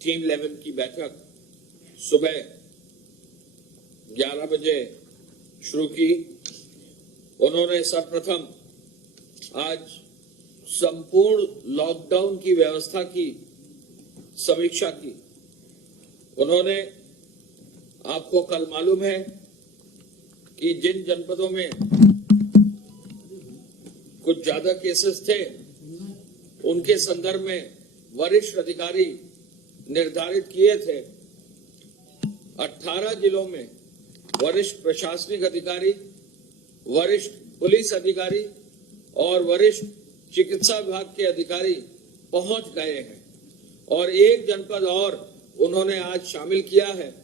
Team 11 की बैठक सुबह 11 बजे शुरू की। उन्होंने सर्वप्रथम आज संपूर्ण लॉकडाउन की व्यवस्था की समीक्षा की। उन्होंने, आपको कल मालूम है कि जिन जनपदों में कुछ ज्यादा केसेस थे, उनके संदर्भ में वरिष्ठ अधिकारी निर्धारित किए थे। 18 जिलों में वरिष्ठ प्रशासनिक अधिकारी, वरिष्ठ पुलिस अधिकारी और वरिष्ठ चिकित्सा विभाग के अधिकारी पहुंच गए हैं और एक जनपद और उन्होंने आज शामिल किया है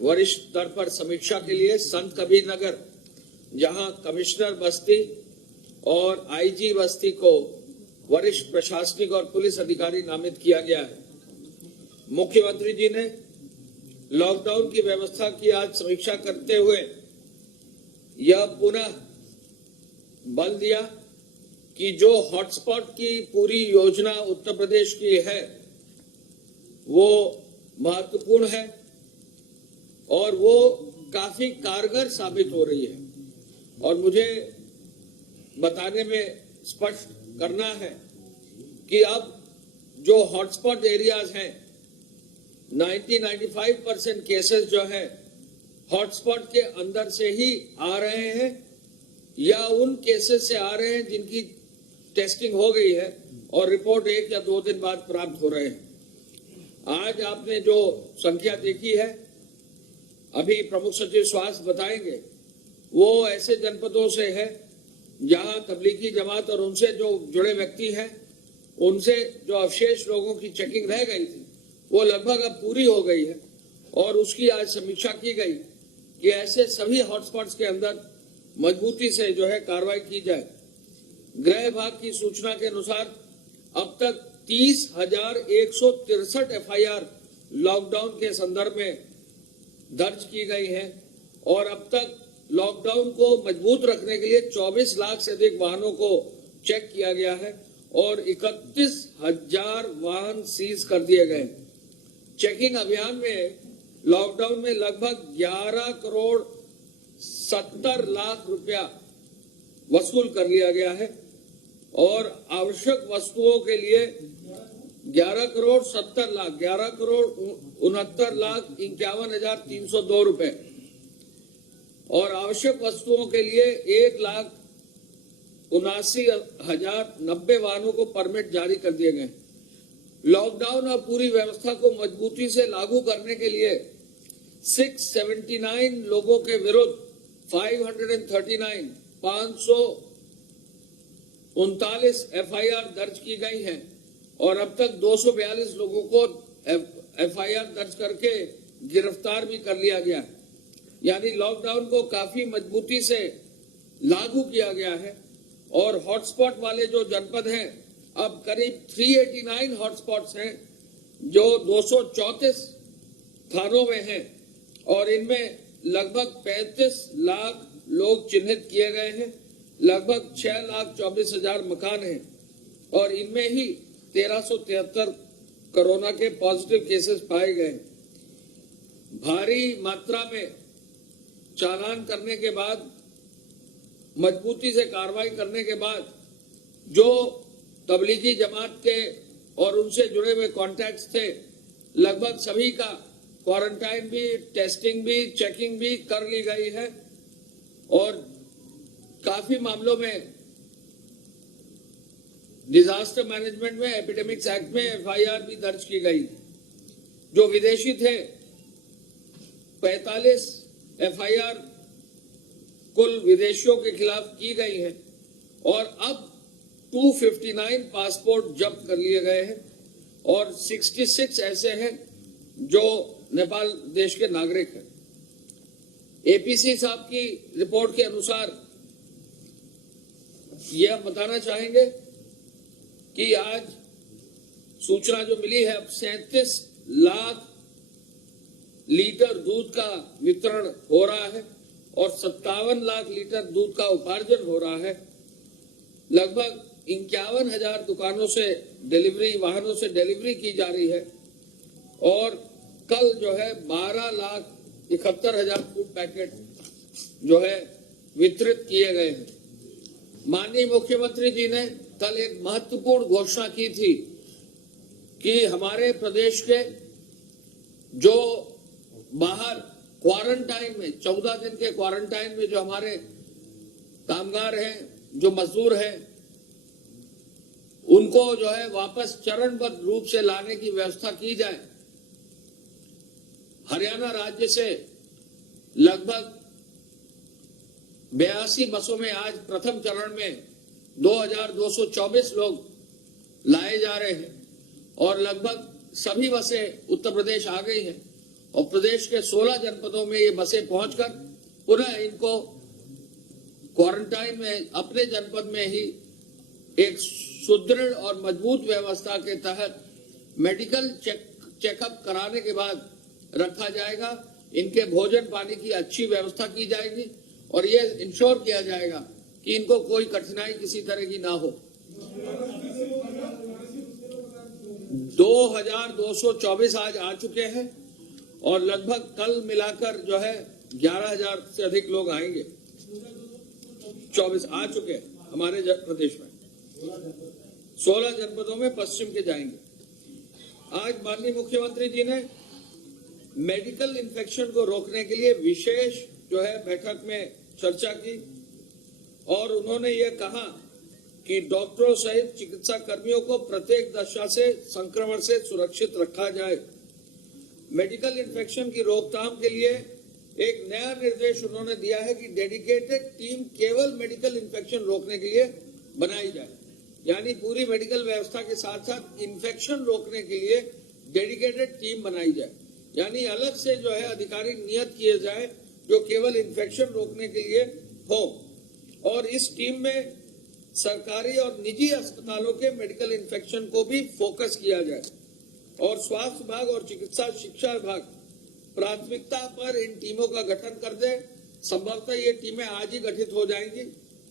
वरिष्ठ स्तर पर समीक्षा के लिए, संत कबीर नगर, जहां कमिश्नर बस्ती और आईजी बस्ती को वरिष्ठ प्रशासनिक और पुलिस अधिकारी नामित किया गया है। मुख्यमंत्री जी ने लॉकडाउन की व्यवस्था की आज समीक्षा करते हुए यह पुनः बल दिया कि जो हॉटस्पॉट की पूरी योजना उत्तर प्रदेश की है वो महत्वपूर्ण है और वो काफी कारगर साबित हो रही है। और मुझे बताने में स्पष्ट करना है कि अब जो हॉटस्पॉट एरियाज हैं, 90-95% केसेस जो है हॉटस्पॉट के अंदर से ही आ रहे हैं या उन केसेस से आ रहे हैं जिनकी टेस्टिंग हो गई है और रिपोर्ट 1 या 2 दिन बाद प्राप्त हो रहे हैं। आज आपने जो संख्या देखी है, अभी प्रमुख सचिव स्वास्थ्य बताएंगे, वो ऐसे जनपदों से है जहां तबलीगी जमात और उनसे जो जुड़े व्यक्ति हैं, उनसे जो अवशेष लोगों की चेकिंग रह गई थी वो लगभग अब पूरी हो गई है और उसकी आज समीक्षा की गई कि ऐसे सभी हॉटस्पॉट्स के अंदर मजबूती से जो है कार्रवाई की जाए। गृह विभाग की सूचना के अनुसार अब तक 30,163 एफआईआर लॉकडाउन के संदर्भ में दर्ज की गई है और अब तक लॉकडाउन को मजबूत रखने के लिए 24 लाख से अधिक वाहनों को चेक किया गया है और 31,000 वाहन सीज कर दिए गए। चेकिंग अभियान में लॉकडाउन में लगभग 11 करोड़ 70 लाख रुपया वसूल कर लिया गया है और आवश्यक वस्तुओं के लिए 11 करोड़ 69,59,51,302 रुपए और आवश्यक वस्तुओं के लिए 1,79,090 वाहनों को परमिट जारी कर दिए गए। लॉकडाउन और पूरी व्यवस्था को मजबूती से लागू करने के लिए 679 लोगों के विरुद्ध 539 एफआईआर दर्ज की गई हैं और अब तक 242 लोगों को एफआईआर दर्ज करके गिरफ्तार भी कर लिया गया है। यानी लॉकडाउन को काफी मजबूती से लागू किया गया है और हॉटस्पॉट वाले जो जनपद हैं, अब करीब 389 हॉटस्पॉट्स हैं जो 234 थानों में हैं और इनमें लगभग 35 लाख लोग चिन्हित किए गए हैं, लगभग 6,24,000 मकान हैं और इनमें ही 1373 कोरोना के पॉजिटिव केसेस पाए गए। भारी मात्रा में चालान करने के बाद, मजबूती से कार्रवाई करने के बाद जो तबलीगी जमात के और उनसे जुड़े हुए कॉन्टैक्ट्स थे, लगभग सभी का क्वारंटाइन भी, टेस्टिंग भी, चेकिंग भी कर ली गई है और काफी मामलों में डिजास्टर मैनेजमेंट में, एपिडेमिक्स एक्ट में एफआईआर भी दर्ज की गई। जो विदेशी थे, 45 एफआईआर कुल विदेशियों के खिलाफ की गई है और अब 259 पासपोर्ट जब्त कर लिए गए हैं और 66 ऐसे हैं जो नेपाल देश के नागरिक हैं। एपीसी साहब की रिपोर्ट के अनुसार यह बताना चाहेंगे कि आज सूचना जो मिली है, अब 37 लाख लीटर दूध का वितरण हो रहा है और 57 लाख लीटर दूध का उपार्जन हो रहा है। लगभग 51,000 दुकानों से डिलीवरी, वाहनों से डिलीवरी की जा रही है और कल जो है 12,71,000 फूड पैकेट जो है वितरित किए गए हैं। माननीय मुख्यमंत्री जी ने कल एक महत्वपूर्ण घोषणा की थी कि हमारे प्रदेश के जो बाहर क्वारंटाइन में 14 दिन के क्वारंटाइन में जो हमारे कामगार हैं, जो मजदूर हैं, उनको जो है वापस चरणबद्ध रूप से लाने की व्यवस्था की जाए। हरियाणा राज्य से लगभग 82 बसों में आज प्रथम चरण में 2,224 लोग लाए जा रहे हैं और लगभग सभी बसें उत्तर प्रदेश आ गई हैं और प्रदेश के 16 जनपदों में ये बसें पहुंचकर पुनः इनको क्वारंटाइन में अपने जनपद में ही एक सुदृढ़ और मजबूत व्यवस्था के तहत मेडिकल चेकअप कराने के बाद रखा जाएगा। इनके भोजन पानी की अच्छी व्यवस्था की जाएगी और ये इंश्योर किया जाएगा कि इनको कोई कठिनाई किसी तरह की ना हो। 2,224 आज आ चुके हैं और लगभग कल मिलाकर जो है 11,000 से अधिक लोग आएंगे। 24 आ चुके हैं हमारे प्रदेश में, 16 जनपदों में पश्चिम के जाएंगे। आज माननीय मुख्यमंत्री जी ने मेडिकल इन्फेक्शन को रोकने के लिए विशेष जो है बैठक में चर्चा की और उन्होंने ये कहा कि डॉक्टरों सहित चिकित्सा कर्मियों को प्रत्येक दशा से संक्रमण से सुरक्षित रखा जाए। मेडिकल इन्फेक्शन की रोकथाम के लिए एक नया निर्देश उन्होंने दिया है कि डेडिकेटेड टीम केवल मेडिकल इन्फेक्शन रोकने के लिए बनाई जाए, यानी पूरी मेडिकल व्यवस्था के साथ साथ इन्फेक्शन रोकने के लिए डेडिकेटेड टीम बनाई जाए, यानी अलग से जो है अधिकारी नियत किए जाए जो केवल इन्फेक्शन रोकने के लिए हो। और इस टीम में सरकारी और निजी अस्पतालों के मेडिकल इन्फेक्शन को भी फोकस किया जाए और स्वास्थ्य विभाग और चिकित्सा शिक्षा विभाग प्राथमिकता पर इन टीमों का गठन कर दे। संभवतः ये टीमें आज ही गठित हो जाएंगी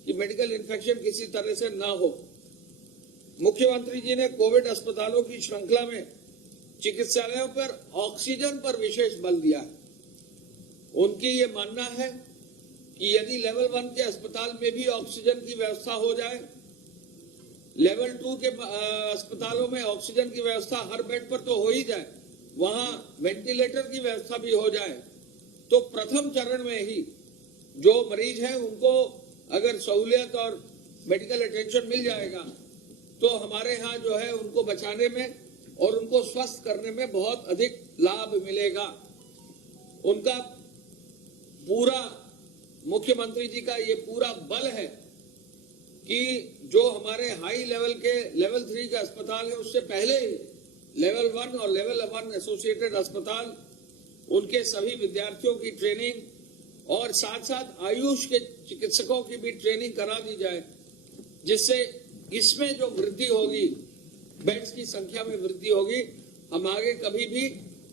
कि मेडिकल इन्फेक्शन किसी तरह से ना हो। मुख्यमंत्री जी ने कोविड अस्पतालों की श्रृंखला में चिकित्सालयों पर ऑक्सीजन पर विशेष बल दिया है। उनकी ये मानना है कि यदि लेवल 1 के अस्पताल में भी ऑक्सीजन की व्यवस्था हो जाए, लेवल 2 के अस्पतालों में ऑक्सीजन की व्यवस्था हर बेड पर तो हो ही जाए, वहां वेंटिलेटर की व्यवस्था भी हो जाए, तो प्रथम चरण में ही जो मरीज हैं उनको अगर सहूलियत और मेडिकल अटेंशन मिल जाएगा तो हमारे यहाँ जो है उनको बचाने में और उनको स्वस्थ करने में बहुत अधिक लाभ मिलेगा। उनका पूरा मुख्यमंत्री जी का ये पूरा बल है कि जो हमारे हाई लेवल के लेवल 3 के अस्पताल है उससे पहले ही लेवल 1 और लेवल 1 एसोसिएटेड अस्पताल, उनके सभी विद्यार्थियों की ट्रेनिंग और साथ साथ आयुष के चिकित्सकों की भी ट्रेनिंग करा दी जाए, जिससे इसमें जो वृद्धि होगी, बेड्स की संख्या में वृद्धि होगी, हम आगे कभी भी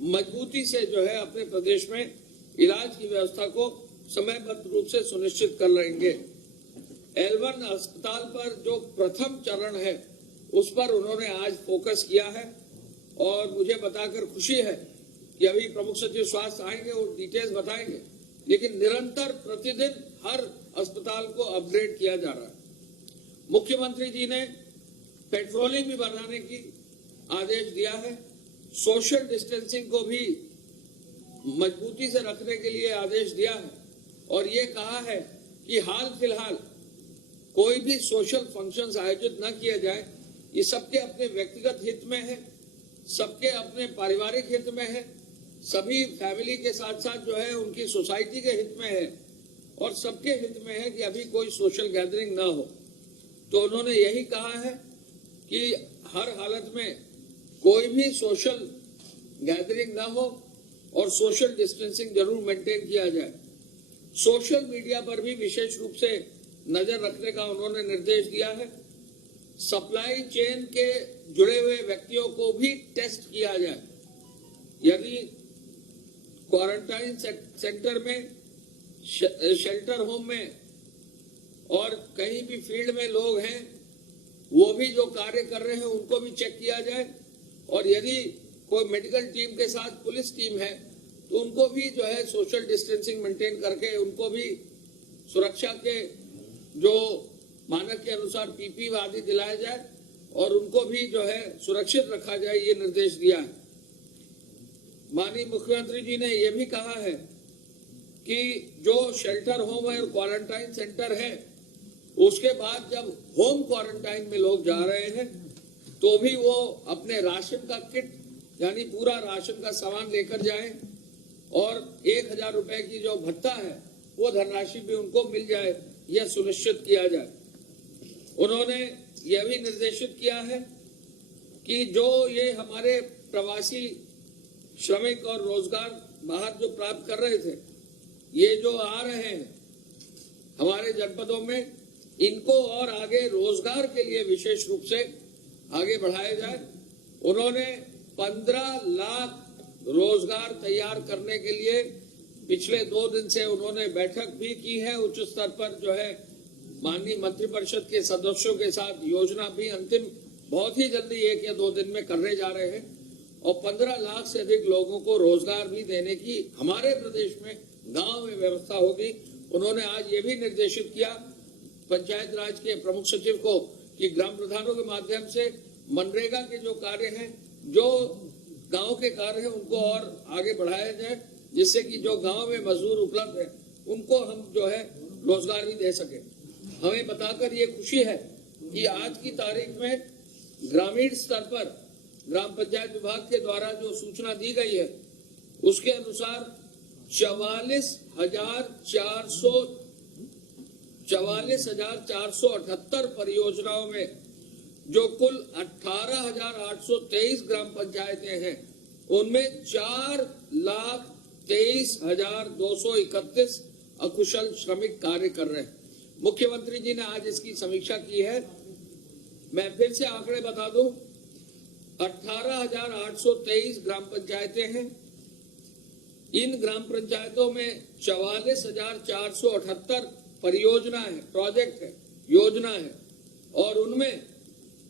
मजबूती से जो है अपने प्रदेश में इलाज की व्यवस्था को समयबद्ध रूप से सुनिश्चित कर लेंगे। L1 अस्पताल पर जो प्रथम चरण है उस पर उन्होंने आज फोकस किया है और मुझे बताकर खुशी है कि अभी प्रमुख सचिव स्वास्थ्य आएंगे और डिटेल्स बताएंगे, लेकिन निरंतर प्रतिदिन हर अस्पताल को अपग्रेड किया जा रहा है। मुख्यमंत्री जी ने पेट्रोलिंग भी बढ़ाने की आदेश दिया है, सोशल डिस्टेंसिंग को भी मजबूती से रखने के लिए आदेश दिया है और ये कहा है कि हाल फिलहाल कोई भी सोशल फंक्शंस आयोजित न किया जाए। ये सबके अपने व्यक्तिगत हित में है, सबके अपने पारिवारिक हित में है, सभी फैमिली के साथ साथ जो है उनकी सोसाइटी के हित में है और सबके हित में है कि अभी कोई सोशल गैदरिंग ना हो। तो उन्होंने यही कहा है कि हर हालत में कोई भी सोशल गैदरिंग ना हो और सोशल डिस्टेंसिंग जरूर मेंटेन किया जाए। सोशल मीडिया पर भी विशेष रूप से नजर रखने का उन्होंने निर्देश दिया है। सप्लाई चेन के जुड़े हुए व्यक्तियों को भी टेस्ट किया जाए। यदि क्वारंटाइन सेंटर में, शेल्टर होम में और कहीं भी फील्ड में लोग हैं, वो भी जो कार्य कर रहे हैं उनको भी चेक किया जाए और यदि कोई मेडिकल टीम के साथ पुलिस टीम है तो उनको भी जो है सोशल डिस्टेंसिंग मेंटेन करके उनको भी सुरक्षा के जो मानक के अनुसार पीपी आदि दिलाया जाए और उनको भी जो है सुरक्षित रखा जाए, ये निर्देश दिया है। माननीय मुख्यमंत्री जी ने यह भी कहा है कि जो शेल्टर होम और क्वारंटाइन सेंटर है उसके बाद जब होम क्वारंटाइन में लोग जा रहे हैं तो भी वो अपने राशन का किट यानी पूरा राशन का सामान लेकर जाएं और 1000 रुपए की जो भत्ता है वो धनराशि भी उनको मिल जाए, यह सुनिश्चित किया जाए। उन्होंने यह भी निर्देशित किया है कि जो ये हमारे प्रवासी श्रमिक और रोजगार बाहर जो प्राप्त कर रहे थे, ये जो आ रहे हैं हमारे जनपदों में, इनको और आगे रोजगार के लिए विशेष रूप से आगे बढ़ाया जाए। उन्होंने 15 लाख रोजगार तैयार करने के लिए पिछले 2 दिन से उन्होंने बैठक भी की है उच्च स्तर पर, जो है माननीय मंत्रिपरिषद के सदस्यों के साथ योजना भी अंतिम बहुत ही जल्दी 1 या 2 दिन में करने जा रहे हैं और 15 लाख से अधिक लोगों को रोजगार भी देने की हमारे प्रदेश में गांव में व्यवस्था होगी। उन्होंने आज ये भी निर्देशित किया पंचायत राज के प्रमुख सचिव को कि ग्राम प्रधानों के माध्यम से मनरेगा के जो कार्य हैं, जो गांव के कार्य हैं, उनको और आगे बढ़ाया जाए, जिससे कि जो गांव में मजदूर उपलब्ध है उनको हम जो है रोजगार भी दे सके। हमें बताकर ये खुशी है कि आज की तारीख में ग्रामीण स्तर पर ग्राम पंचायत विभाग के द्वारा जो सूचना दी गई है उसके अनुसार 44,478 परियोजनाओं में जो कुल 18,823 ग्राम पंचायतें हैं उनमें 4,23,231 अकुशल श्रमिक कार्य कर रहे हैं। मुख्यमंत्री जी ने आज इसकी समीक्षा की है। मैं फिर से आंकड़े बता दूं, 18,823 ग्राम पंचायतें हैं। इन ग्राम पंचायतों में 44,478 परियोजना है, प्रोजेक्ट है, योजना है और उनमें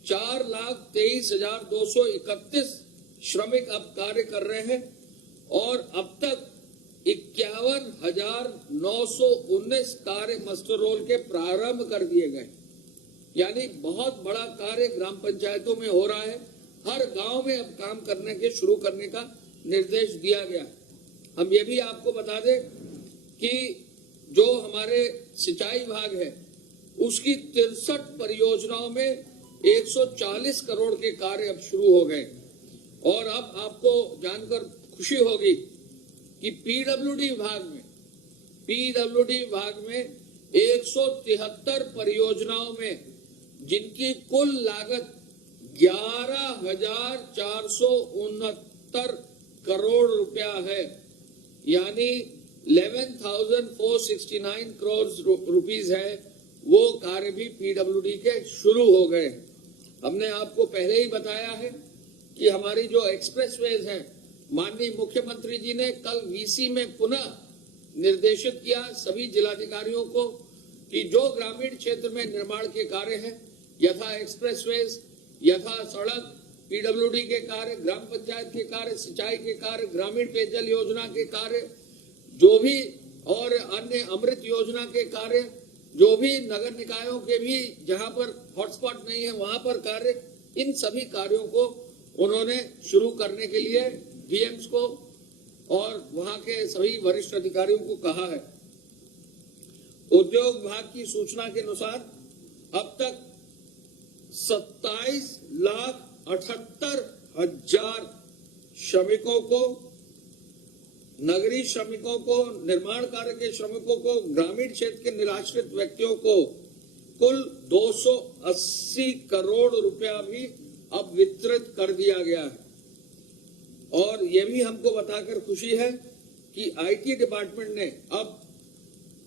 4,23,231 श्रमिक अब कार्य कर रहे हैं और अब तक 51,919 कार्य मस्टर रोल के प्रारंभ कर दिए गए। यानी बहुत बड़ा कार्य ग्राम पंचायतों में हो रहा है। हर गांव में अब काम करने के शुरू करने का निर्देश दिया गया। हम ये भी आपको बता दें कि जो हमारे सिंचाई विभाग है उसकी 63 परियोजनाओं में 140 करोड़ के कार्य अब शुरू हो गए और अब आपको जानकर खुशी होगी कि पीडब्ल्यूडी विभाग में 173 परियोजनाओं में जिनकी कुल लागत 11,469 करोड़ रुपया है, यानी 11,469 करोड़ रुपीस है, वो कार्य भी पीडब्ल्यूडी के शुरू हो गए। हमने आपको पहले ही बताया है कि हमारी जो एक्सप्रेसवेज हैं, माननीय मुख्यमंत्री जी ने कल वीसी में पुनः निर्देशित किया सभी जिलाधिकारियों को कि जो ग्रामीण क्षेत्र में निर्माण के कार्य हैं, यथा एक्सप्रेसवेज, यथा सड़क, पीडब्ल्यूडी के कार्य, ग्राम पंचायत के कार्य, सिंचाई के कार्य, ग्रामीण पेयजल योजना के कार्य, जो भी और अन्य अमृत योजना के कार्य, जो भी नगर निकायों के भी जहां पर हॉटस्पॉट नहीं है वहां पर कार्य, इन सभी कार्यों को उन्होंने शुरू करने के लिए डीएम्स को और वहां के सभी वरिष्ठ अधिकारियों को कहा है। उद्योग विभाग की सूचना के अनुसार अब तक 27,78,000 श्रमिकों को, नगरीय श्रमिकों को, निर्माण कार्य के श्रमिकों को, ग्रामीण क्षेत्र के निराश्रित व्यक्तियों को कुल 280 करोड़ रुपया भी अब वितरित कर दिया गया है। और ये भी हमको बताकर खुशी है कि आईटी डिपार्टमेंट ने अब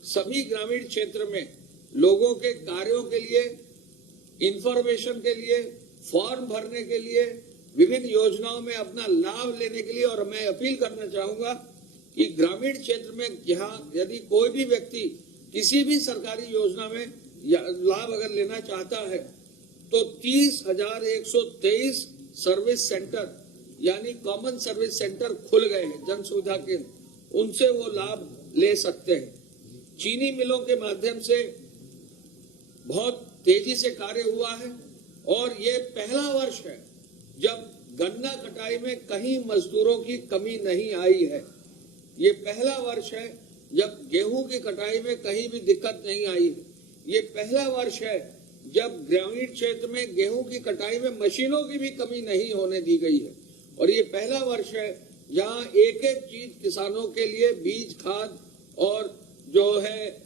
सभी ग्रामीण क्षेत्र में लोगों के कार्यों के लिए, इंफॉर्मेशन के लिए, फॉर्म भरने के लिए, विभिन्न योजनाओं में अपना लाभ लेने के लिए, और मैं अपील करना चाहूंगा कि ग्रामीण क्षेत्र में जहां यदि कोई भी व्यक्ति किसी भी सरकारी योजना में लाभ अगर लेना चाहता है तो 30,123 सर्विस सेंटर यानी कॉमन सर्विस सेंटर खुल गए हैं, जन सुविधा केंद्र, उनसे वो लाभ ले सकते हैं। चीनी मिलों के माध्यम से बहुत तेजी से कार्य हुआ है और ये पहला वर्ष है जब गन्ना कटाई में कहीं मजदूरों की कमी नहीं आई है। ये पहला वर्ष है जब गेहूं की कटाई में कहीं भी दिक्कत नहीं आई है। ये पहला वर्ष है जब ग्रामीण क्षेत्र में गेहूं की कटाई में मशीनों की भी कमी नहीं होने दी गई है। और ये पहला वर्ष है जहां एक एक चीज किसानों के लिए बीज, खाद और जो है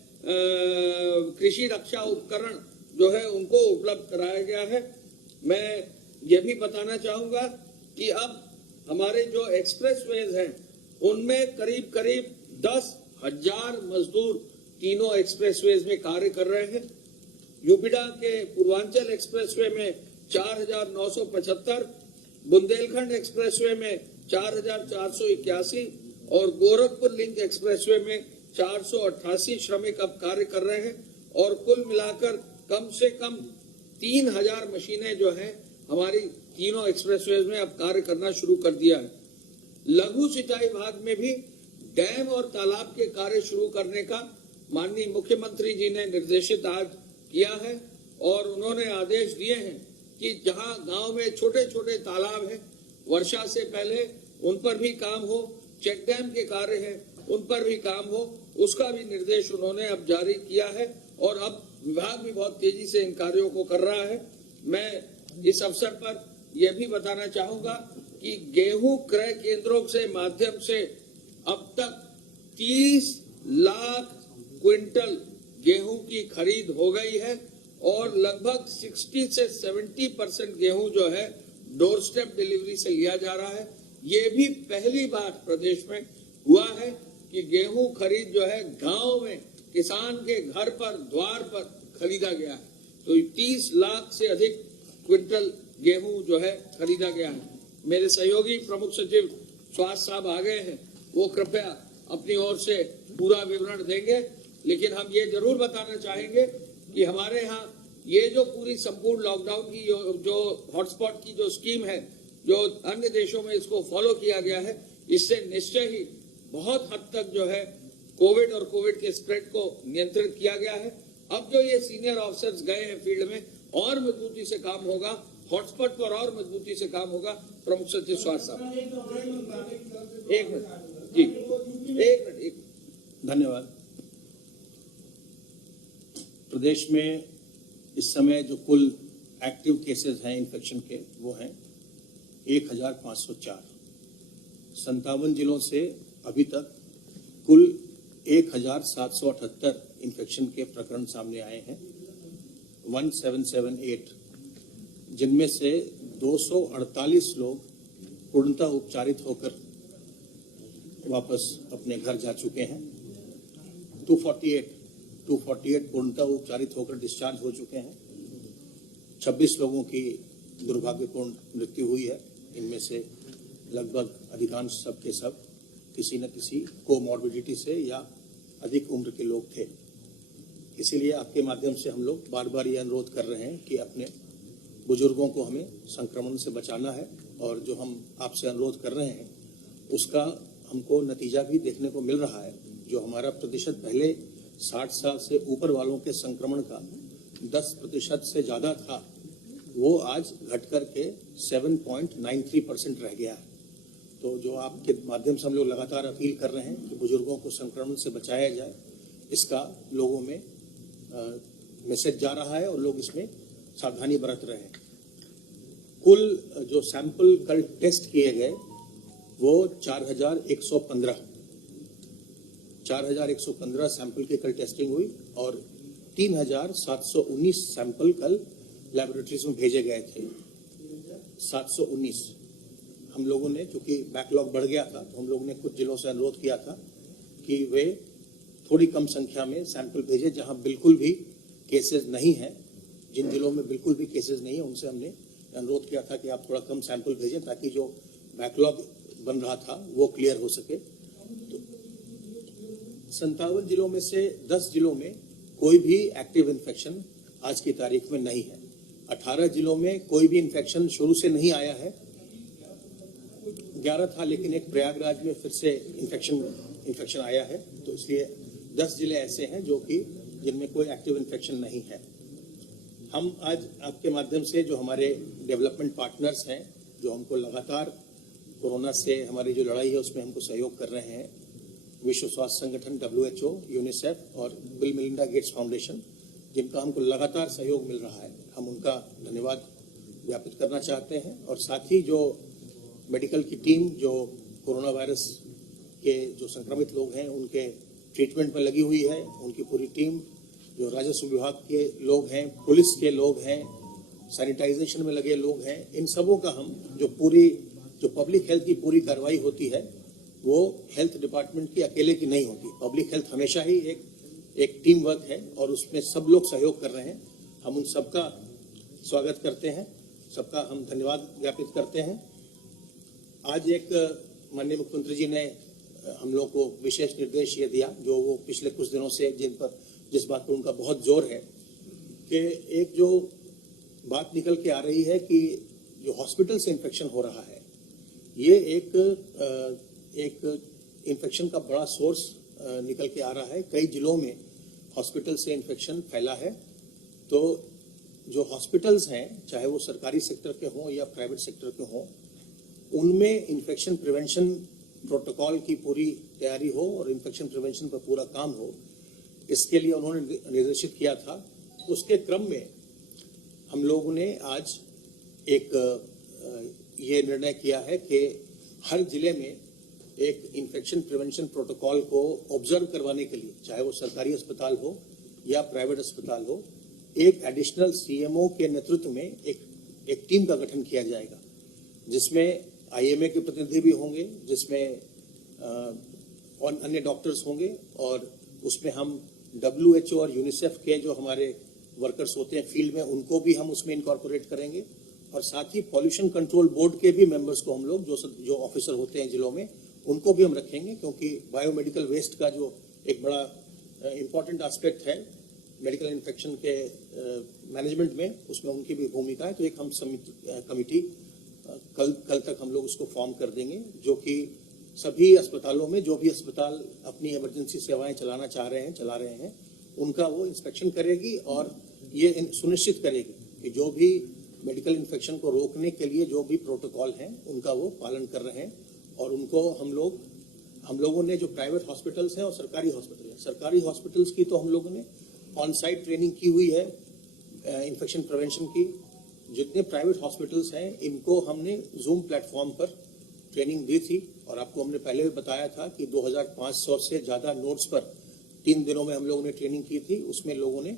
कृषि रक्षा उपकरण जो है उनको उपलब्ध कराया गया है। मैं ये भी बताना चाहूंगा कि अब हमारे जो एक्सप्रेसवेज हैं उनमें करीब करीब 10,000 मजदूर तीनों एक्सप्रेसवेज में कार्य कर रहे हैं। यूपीडा के पूर्वांचल एक्सप्रेसवे में 4,975, बुंदेलखंड एक्सप्रेसवे में 4,481 और गोरखपुर लिंक एक्सप्रेसवे में 488 श्रमिक अब कार्य कर रहे हैं। और कुल मिलाकर कम से कम 3,000 मशीनें जो हैं हमारी तीनों एक्सप्रेसवेज में अब कार्य करना शुरू कर दिया है। लघु सिंचाई विभाग में भी डैम और तालाब के कार्य शुरू करने का माननीय मुख्यमंत्री जी ने निर्देशित आज किया है और उन्होंने आदेश दिए हैं कि जहां गांव में छोटे छोटे तालाब हैं, वर्षा से पहले उन पर भी काम हो, चेक डैम के कार्य हैं उन पर भी काम हो, उसका भी निर्देश उन्होंने अब जारी किया है और अब विभाग भी बहुत तेजी से इन कार्यों को कर रहा है। मैं इस अवसर पर यह भी बताना चाहूंगा कि गेहूं क्रय केंद्रों के माध्यम से अब तक 30 लाख क्विंटल गेहूं की खरीद हो गई है और लगभग 60 से 70% गेहूं जो है डोर स्टेप डिलीवरी से लिया जा रहा है। ये भी पहली बार प्रदेश में हुआ है कि गेहूं खरीद जो है गांव में किसान के घर पर, द्वार पर खरीदा गया है। तो 30 लाख से अधिक क्विंटल गेहूं जो है खरीदा गया है। मेरे सहयोगी प्रमुख सचिव स्वास्थ्य साहब आ गए हैं, वो कृपया अपनी ओर से पूरा विवरण देंगे, लेकिन हम ये जरूर बताना चाहेंगे कि हमारे यहाँ ये जो पूरी संपूर्ण लॉकडाउन की जो हॉटस्पॉट की जो स्कीम है, जो अन्य देशों में इसको फॉलो किया गया है, इससे निश्चय ही बहुत हद तक जो है कोविड और कोविड के स्प्रेड को नियंत्रित किया गया है। अब जो ये सीनियर ऑफिसर्स गए हैं फील्ड में, और मजबूती से काम होगा, हॉटस्पॉट पर और मजबूती से काम होगा। प्रमुख सचिव स्वास्थ्य साहब, एक मिनट जी, एक मिनट। धन्यवाद। प्रदेश में इस समय जो कुल एक्टिव केसेस हैं इन्फेक्शन के, वो हैं 1,504। 57 जिलों से अभी तक कुल 1,778 इन्फेक्शन के प्रकरण सामने आए हैं, 1778, जिनमें से 248 लोग पूर्णतः उपचारित होकर वापस अपने घर जा चुके हैं। 248 पूर्णतः उपचारित होकर डिस्चार्ज हो चुके हैं। 26 लोगों की दुर्भाग्यपूर्ण मृत्यु हुई है। इनमें से लगभग अधिकांश सब के सब किसी न किसी कोमॉर्बिडिटी से या अधिक उम्र के लोग थे। इसीलिए आपके माध्यम से हम लोग बार बार ये अनुरोध कर रहे हैं कि अपने बुजुर्गों को हमें संक्रमण से बचाना है और जो हम आपसे अनुरोध कर रहे हैं उसका हमको नतीजा भी देखने को मिल रहा है। जो हमारा प्रतिशत पहले 60 साल से ऊपर वालों के संक्रमण का 10% से ज्यादा था, वो आज घटकर के 7.93% रह गया है। तो जो आपके माध्यम से हम लोग लगातार अपील कर रहे हैं कि बुजुर्गों को संक्रमण से बचाया जाए, इसका लोगों में मैसेज जा रहा है और लोग इसमें सावधानी बरत रहे हैं। कुल जो सैंपल कल टेस्ट किए गए वो 4,115 सैंपल की कल टेस्टिंग हुई और 3,719 सैंपल कल लैबोरेटरीज में भेजे गए थे। 719 हम लोगों ने, चूंकि बैकलॉग बढ़ गया था, तो हम लोगों ने कुछ जिलों से अनुरोध किया था कि वे थोड़ी कम संख्या में सैंपल भेजे जहां बिल्कुल भी केसेस नहीं है। जिन जिलों में बिल्कुल भी केसेस नहीं है उनसे हमने अनुरोध किया था कि आप थोड़ा कम सैंपल भेजें ताकि जो बैकलॉग बन रहा था वो क्लियर हो सके। तो 57 जिलों में से 10 जिलों में कोई भी एक्टिव इन्फेक्शन आज की तारीख में नहीं है। 18 जिलों में कोई भी इन्फेक्शन शुरू से नहीं आया है। 11 था, लेकिन एक प्रयागराज में फिर से इन्फेक्शन आया है, तो इसलिए 10 जिले ऐसे हैं जो कि जिनमें कोई एक्टिव इन्फेक्शन नहीं है। हम आज आपके माध्यम से जो हमारे डेवलपमेंट पार्टनर्स हैं, जो हमको लगातार कोरोना से हमारी जो लड़ाई है उसमें हमको सहयोग कर रहे हैं, विश्व स्वास्थ्य संगठन WHO, यूनिसेफ और बिल मेलिंडा गेट्स फाउंडेशन, जिनका हमको लगातार सहयोग मिल रहा है, हम उनका धन्यवाद ज्ञापित करना चाहते हैं। और साथ ही जो मेडिकल की टीम जो कोरोना वायरस के जो संक्रमित लोग हैं उनके ट्रीटमेंट में लगी हुई है, उनकी पूरी टीम, जो राजस्व विभाग के लोग हैं, पुलिस के लोग हैं, सैनिटाइजेशन में लगे लोग हैं, इन सबों का हम जो पब्लिक हेल्थ की पूरी कार्रवाई होती है वो हेल्थ डिपार्टमेंट की अकेले की नहीं होती। पब्लिक हेल्थ हमेशा ही एक टीम वर्क है और उसमें सब लोग सहयोग कर रहे हैं। हम उन सबका स्वागत करते हैं, सबका हम धन्यवाद ज्ञापित करते हैं। आज एक माननीय मुख्यमंत्री जी ने हम लोग को विशेष निर्देश ये दिया, जो वो पिछले कुछ दिनों से जिस बात पर उनका बहुत जोर है, कि एक जो बात निकल के आ रही है कि जो हॉस्पिटल से इन्फेक्शन हो रहा है, ये एक इन्फेक्शन का बड़ा सोर्स निकल के आ रहा है। कई जिलों में हॉस्पिटल से इन्फेक्शन फैला है। तो जो हॉस्पिटल्स हैं, चाहे वो सरकारी सेक्टर के हों या प्राइवेट सेक्टर के हों, उनमें इन्फेक्शन प्रिवेंशन प्रोटोकॉल की पूरी तैयारी हो और इन्फेक्शन प्रिवेंशन पर पूरा काम हो, इसके लिए उन्होंने निर्देशित किया था। उसके क्रम में हम लोगों ने आज ये निर्णय किया है कि हर जिले में एक इन्फेक्शन प्रिवेंशन प्रोटोकॉल को ऑब्जर्व करवाने के लिए, चाहे वो सरकारी अस्पताल हो या प्राइवेट अस्पताल हो, एक एडिशनल CMO के नेतृत्व में एक टीम का गठन किया जाएगा, जिसमें IMA के प्रतिनिधि भी होंगे, जिसमें और अन्य डॉक्टर्स होंगे, और उसमें हम WHO और यूनिसेफ के जो हमारे वर्कर्स होते हैं फील्ड में, उनको भी हम उसमें इनकॉर्पोरेट करेंगे। और साथ ही पॉल्यूशन कंट्रोल बोर्ड के भी मेंबर्स को हम लोग जो ऑफिसर होते हैं जिलों में, उनको भी हम रखेंगे, क्योंकि बायोमेडिकल वेस्ट का जो एक बड़ा इम्पोर्टेंट एस्पेक्ट है मेडिकल इन्फेक्शन के मैनेजमेंट में, उसमें उनकी भी भूमिका है। तो एक हम कमिटी कल तक हम लोग उसको फॉर्म कर देंगे, जो कि सभी अस्पतालों में जो भी अस्पताल अपनी इमरजेंसी सेवाएं चला रहे हैं, उनका वो इंस्पेक्शन करेगी और ये सुनिश्चित करेगी कि जो भी मेडिकल इन्फेक्शन को रोकने के लिए जो भी प्रोटोकॉल हैं उनका वो पालन कर रहे हैं। और उनको हम लोगों ने जो प्राइवेट हॉस्पिटल्स हैं और सरकारी हॉस्पिटल्स की तो हम लोगों ने ऑन साइट ट्रेनिंग की हुई है इन्फेक्शन प्रिवेंशन की। जितने प्राइवेट हॉस्पिटल्स हैं इनको हमने जूम प्लेटफॉर्म पर ट्रेनिंग दी थी, और आपको हमने पहले भी बताया था कि 2500 से ज्यादा नोट्स पर 3 दिनों में हम लोगों ने ट्रेनिंग की थी। उसमें लोगों ने,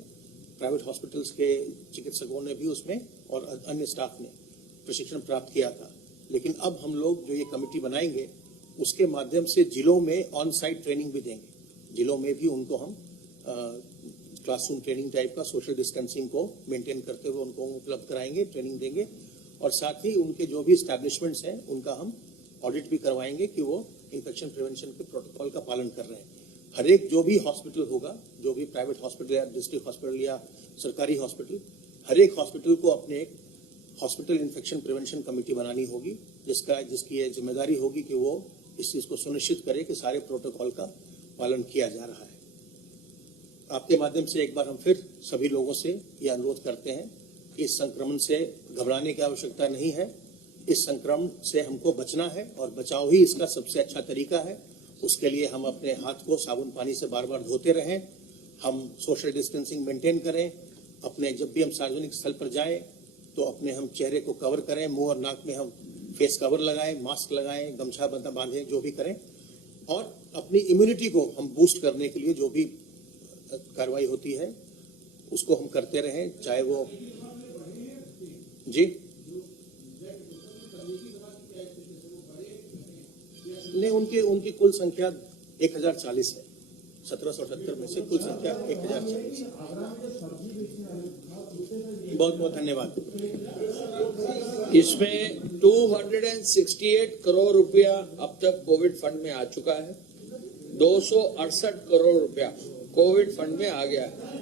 प्राइवेट हॉस्पिटल्स के चिकित्सकों ने भी उसमें और अन्य स्टाफ ने प्रशिक्षण प्राप्त किया था। लेकिन अब हम लोग जो ये कमेटी बनाएंगे उसके माध्यम से जिलों में ऑन साइट ट्रेनिंग भी देंगे। जिलों में भी उनको हम क्लासरूम ट्रेनिंग टाइप का सोशल डिस्टेंसिंग को मेंटेन करते हुए उनको उपलब्ध कराएंगे, ट्रेनिंग देंगे। और साथ ही उनके जो भी एस्टैब्लिशमेंट्स हैं उनका हम ऑडिट भी करवाएंगे कि वो इन्फेक्शन प्रिवेंशन के प्रोटोकॉल का पालन कर रहे हैं। हर एक जो भी हॉस्पिटल होगा, जो भी प्राइवेट हॉस्पिटल या डिस्ट्रिक्ट हॉस्पिटल या सरकारी हॉस्पिटल, हर एक हॉस्पिटल को अपने एक हॉस्पिटल इन्फेक्शन प्रिवेंशन कमेटी बनानी होगी, जिसकी ये जिम्मेदारी होगी कि वो इस चीज को सुनिश्चित करे कि सारे प्रोटोकॉल का पालन किया जा रहा है। आपके माध्यम से एक बार हम फिर सभी लोगों से ये अनुरोध करते हैं कि इस संक्रमण से घबराने की आवश्यकता नहीं है। इस संक्रमण से हमको बचना है और बचाव ही इसका सबसे अच्छा तरीका है। उसके लिए हम अपने हाथ को साबुन पानी से बार बार धोते रहें, हम सोशल डिस्टेंसिंग मेंटेन करें, अपने जब भी हम सार्वजनिक स्थल पर जाएं तो अपने हम चेहरे को कवर करें, मुंह और नाक में हम फेस कवर लगाएं, मास्क लगाएं, गमछा बांधें, जो भी करें। और अपनी इम्यूनिटी को हम बूस्ट करने के लिए जो भी कार्रवाई होती है उसको हम करते रहें, चाहे वो जी नहीं, उनकी कुल संख्या 1040 है। 1778 में से कुल संख्या 1040 है। बहुत बहुत धन्यवाद। इसमें 268 करोड़ रुपया अब तक कोविड फंड में आ चुका है। 268 करोड़ रुपया कोविड फंड में आ गया है।